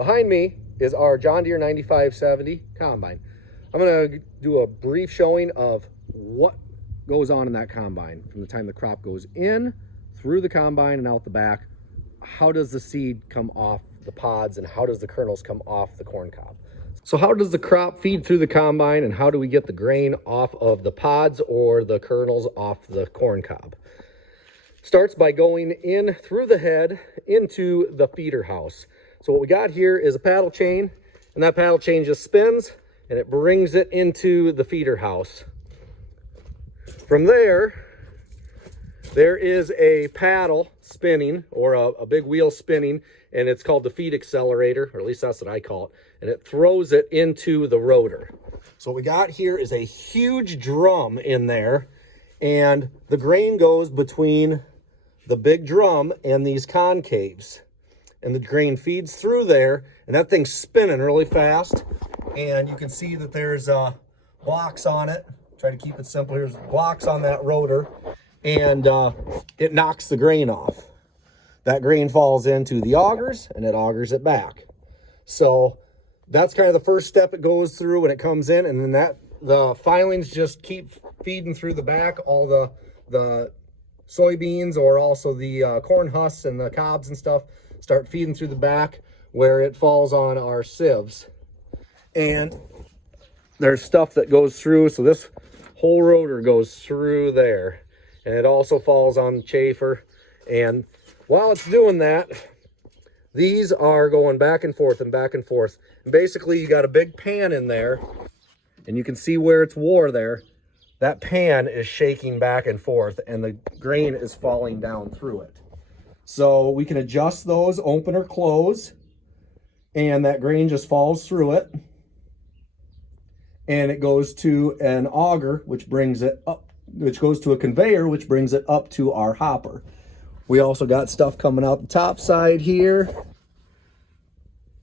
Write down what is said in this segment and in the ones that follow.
Behind me is our John Deere 9570 combine. I'm going to do a brief showing of what goes on in that combine from the time the crop goes in, through the combine and out the back. How does the seed come off the pods and how does the kernels come off the corn cob? So how does the crop feed through the combine and how do we get the grain off of the pods or the kernels off the corn cob? Starts by going in through the head into the feeder house. So what we got here is a paddle chain, and that paddle chain just spins and it brings it into the feeder house. From there is a paddle spinning, or a big wheel spinning, and it's called the feed accelerator, or at least that's what I call it, and it throws it into the rotor. So what we got here is a huge drum in there, and the grain goes between the big drum and these concaves, and the grain feeds through there, and that thing's spinning really fast, and you can see that there's blocks on it. Try to keep it simple. Here's blocks on that rotor, and it knocks the grain off. That grain falls into the augers, and it augers it back. So that's kind of the first step it goes through when it comes in, and then the filings just keep feeding through the back. All the soybeans, or also the corn husks and the cobs and stuff, start feeding through the back where it falls on our sieves. And there's stuff that goes through, so this whole rotor goes through there, and it also falls on the chafer. And while it's doing that, these are going back and forth and back and forth. And basically you got a big pan in there, and you can see where it's wore there. That pan is shaking back and forth, and the grain is falling down through it. So we can adjust those, open or close, and that grain just falls through it. And it goes to an auger, which brings it up, which goes to a conveyor, which brings it up to our hopper. We also got stuff coming out the top side here.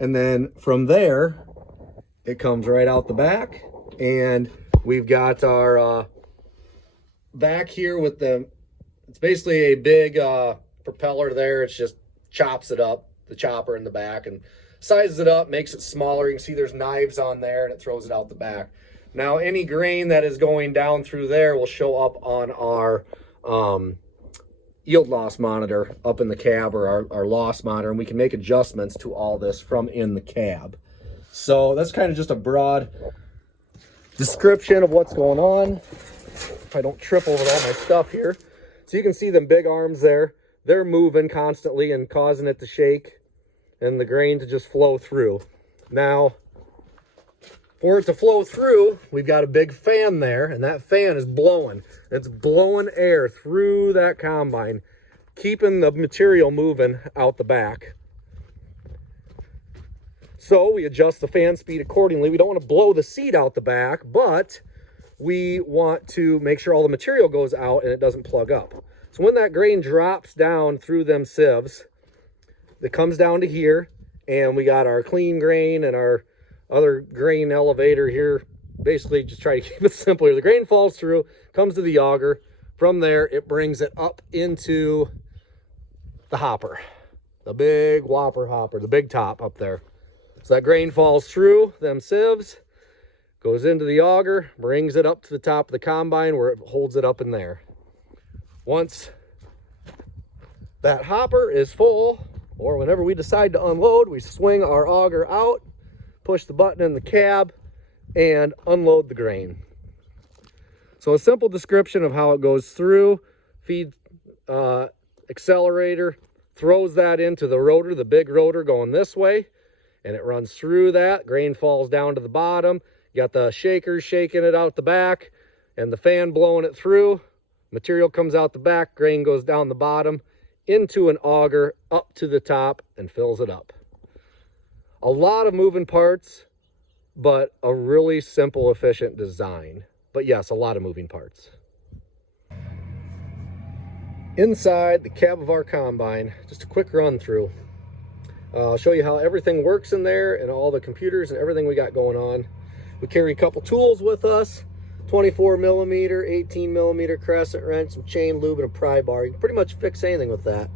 And then from there, it comes right out the back. And we've got our back here with it's basically a big propeller there. It just chops it up, the chopper in the back, and sizes it up, makes it smaller. You can see there's knives on there, and it throws it out the back. Now, any grain that is going down through there will show up on our yield loss monitor up in the cab, or our loss monitor, and we can make adjustments to all this from in the cab. So that's kind of just a broad description of what's going on. If I don't trip over all my stuff here. So you can see them big arms there. They're moving constantly and causing it to shake and the grain to just flow through. Now, for it to flow through, we've got a big fan there, and that fan is blowing. It's blowing air through that combine, keeping the material moving out the back. So we adjust the fan speed accordingly. We don't want to blow the seed out the back, but we want to make sure all the material goes out and it doesn't plug up. So when that grain drops down through them sieves, it comes down to here, and we got our clean grain and our other grain elevator here. Basically, just try to keep it simple here. The grain falls through, comes to the auger. From there, it brings it up into the hopper, the big whopper hopper, the big top up there. So that grain falls through them sieves, goes into the auger, brings it up to the top of the combine where it holds it up in there. Once that hopper is full, or whenever we decide to unload, we swing our auger out, push the button in the cab, and unload the grain. So a simple description of how it goes through. Feed accelerator throws that into the rotor, the big rotor going this way, and it runs through that. Grain falls down to the bottom. You got the shakers shaking it out the back, and the fan blowing it through. Material comes out the back, grain goes down the bottom into an auger up to the top and fills it up. A lot of moving parts, but a really simple, efficient design. But yes, a lot of moving parts. Inside the cab of our combine, just a quick run through. I'll show you how everything works in there and all the computers and everything we got going on. We carry a couple tools with us, 24 millimeter, 18 millimeter crescent wrench, some chain lube, and a pry bar. You can pretty much fix anything with that.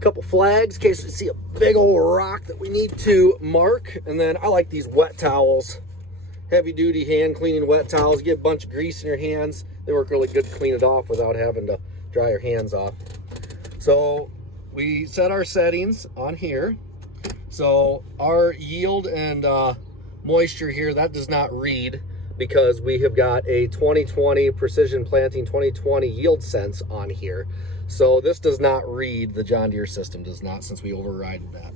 couple flags in case we see a big old rock that we need to mark. And then I like these wet towels, heavy duty hand cleaning wet towels. Get a bunch of grease in your hands. They work really good to clean it off without having to dry your hands off. So we set our settings on here. So our yield and moisture here, that does not read because we have got a 2020 Precision Planting 2020 yield sense on here. So this does not read, the John Deere system does not, since we overrided that.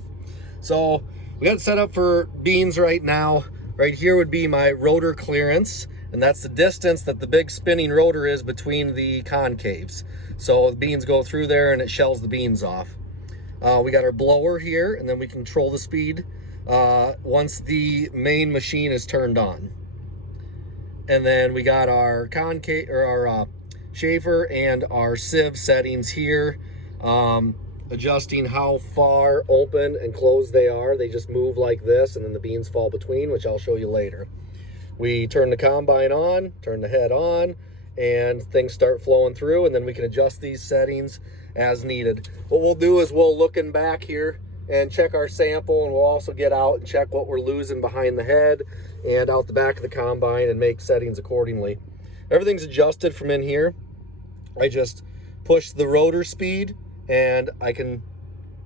So we got it set up for beans right now. Right here would be my rotor clearance, and that's the distance that the big spinning rotor is between the concaves. So the beans go through there and it shells the beans off. We got our blower here, and then we control the speed once the main machine is turned on. And then we got our concave, or our Schaefer and our sieve settings here, adjusting how far open and closed they are. They just move like this, and then the beans fall between, which I'll show you later. We turn the combine on, turn the head on, and things start flowing through, and then we can adjust these settings as needed. What we'll do is we'll look in back here and check our sample, and we'll also get out and check what we're losing behind the head and out the back of the combine and make settings accordingly. Everything's adjusted from in here. I just push the rotor speed and I can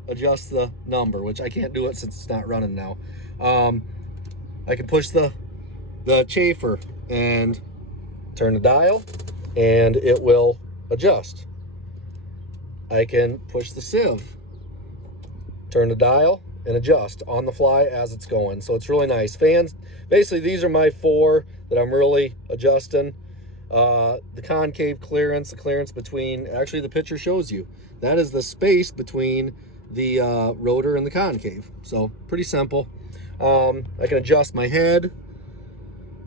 adjust the number, which I can't do it since it's not running now. I can push the chafer and turn the dial and it will adjust. I can push the sieve, turn the dial, and adjust on the fly as it's going. So it's really nice. Fans, basically these are my four that I'm really adjusting. The concave clearance, the clearance between, actually the picture shows you, that is the space between the rotor and the concave. So pretty simple. I can adjust my head,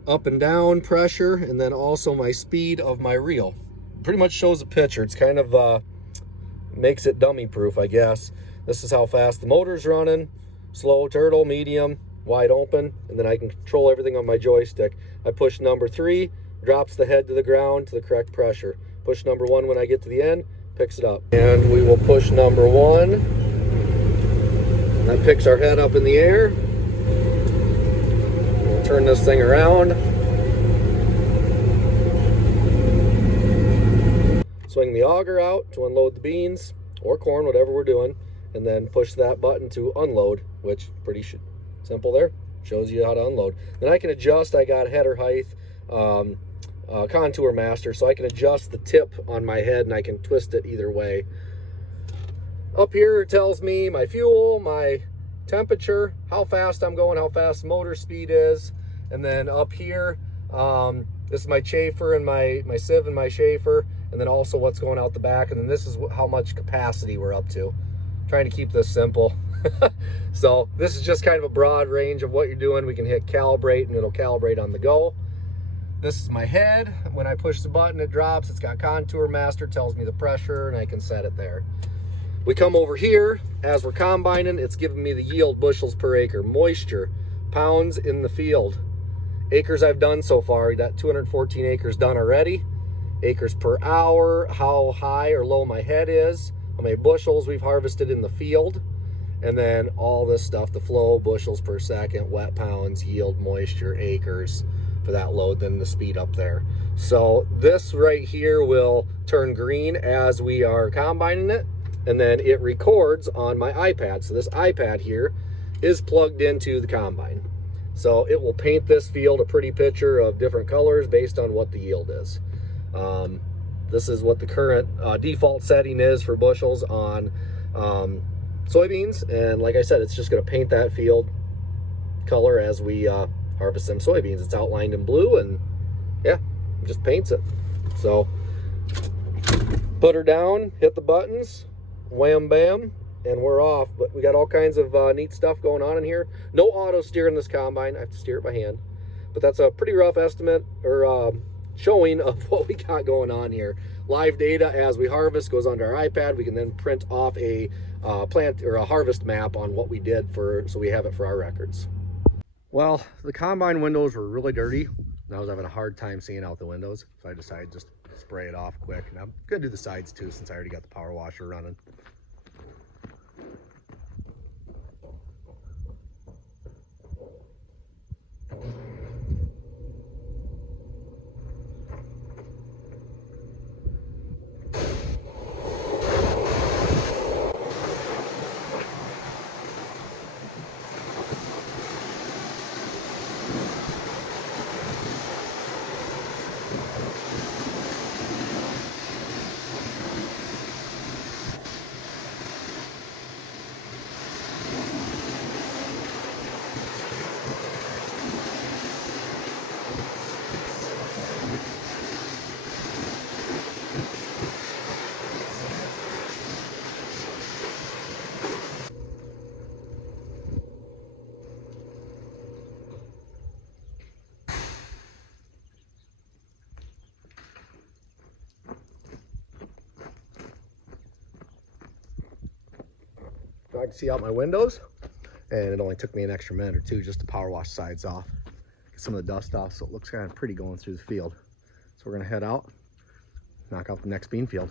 up and down pressure, and then also my speed of my reel. Pretty much shows the picture. It's kind of makes it dummy proof, I guess. This is how fast the motor's running: slow, turtle, medium, wide open, and then I can control everything on my joystick. I push number 3, drops the head to the ground to the correct pressure. Push number 1 when I get to the end, picks it up. And we will push number 1. That picks our head up in the air. We'll turn this thing around. Swing the auger out to unload the beans or corn, whatever we're doing, and then push that button to unload, which pretty simple there. Shows you how to unload. Then I can adjust. I got header height, contour master, so I can adjust the tip on my head and I can twist it either way. Up here it tells me my fuel, my temperature, how fast I'm going, how fast motor speed is, and then up here this is my chafer and my sieve and my Schaefer, and then also what's going out the back, and then this is how much capacity we're up to. Trying to keep this simple. So this is just kind of a broad range of what you're doing. We can hit calibrate and it'll calibrate on the go. This is my head. When I push the button, it drops. It's got contour master, tells me the pressure, and I can set it there. We come over here. As we're combining, it's giving me the yield, bushels per acre, moisture, pounds in the field, acres I've done so far. We got 214 acres done already. Acres per hour, how high or low my head is, how many bushels we've harvested in the field, and then all this stuff, the flow, bushels per second, wet pounds, yield, moisture, acres for that load, then the speed up there. So this right here will turn green as we are combining it, and then it records on my iPad. So this iPad here is plugged into the combine. So it will paint this field a pretty picture of different colors based on what the yield is. This is what the current default setting is for bushels on soybeans, and like I said, it's just going to paint that field color as we harvest them soybeans. It's outlined in blue, and yeah, it just paints it. So put her down, hit the buttons, wham bam, and we're off. But we got all kinds of neat stuff going on in here. No auto steer in this combine. I have to steer it by hand, but that's a pretty rough estimate or showing of what we got going on here. Live data as we harvest goes onto our iPad. We can then print off a plant or a harvest map on what we did so we have it for our records. Well, the combine windows were really dirty, and I was having a hard time seeing out the windows, so I decided just to spray it off quick. And I'm gonna do the sides too, since I already got the power washer running. I can see out my windows, and it only took me an extra minute or two just to power wash sides off, get some of the dust off, so it looks kind of pretty going through the field. So we're gonna head out, knock out the next bean field.